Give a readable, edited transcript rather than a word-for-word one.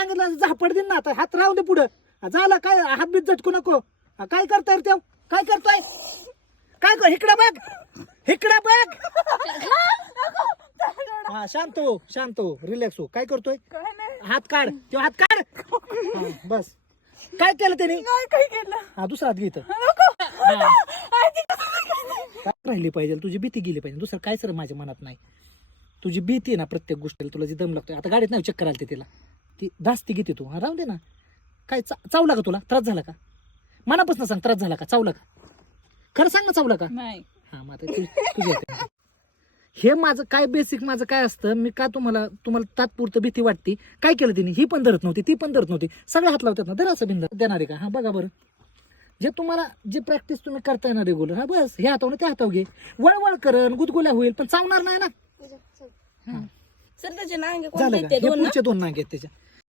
सांगितलं झापड दिन ना आता हात राहू दे पुढं झालं काय हात बीत झटकू नको काय करताय रे काय करतोय काय कर इकडं बघ हा शांत हो रिलॅक्स हो काय करतोय हात काढ तेव्हा हात काढ हा, बस काय केलं त्याने काय केलं हा दुसरा हात घेत काय राहिली पाहिजे तुझी भीती गेली पाहिजे दुसरं काय सर माझ्या मनात नाही तुझी भीती आहे ना प्रत्येक गोष्टीला तुला जी दम लागतोय आता गाडीत नाही चक्कर आलते तिला ती धास्ती घेते तू हा राहून दे ना काय चावला का तुला त्रास झाला का मनापासून सांग त्रास झाला का चावला का खरं सांग ना चावला का नाही हा मग आता तुझ्या हे माझं काय बेसिक माझं काय असतं मी का तुम्हाला तात्पुरतं भीती वाटते काय केलं तिने ही पण धरत नव्हती ती पण धरत नव्हती सगळे हात लावतात ना धर असं बिंद देणार आहे का हा बघा बरं जे तुम्हाला जी प्रॅक्टिस तुम्ही करताय ना रेग्युलर हा बस हे हातावर त्या हातावर घे वळवळ करण गुदगुल्या होईल पण चावणार नाही ना सर त्याचे नांगे झालं कोणते का हे दोन ना पुढचे दोन नांगे आहेत त्याच्या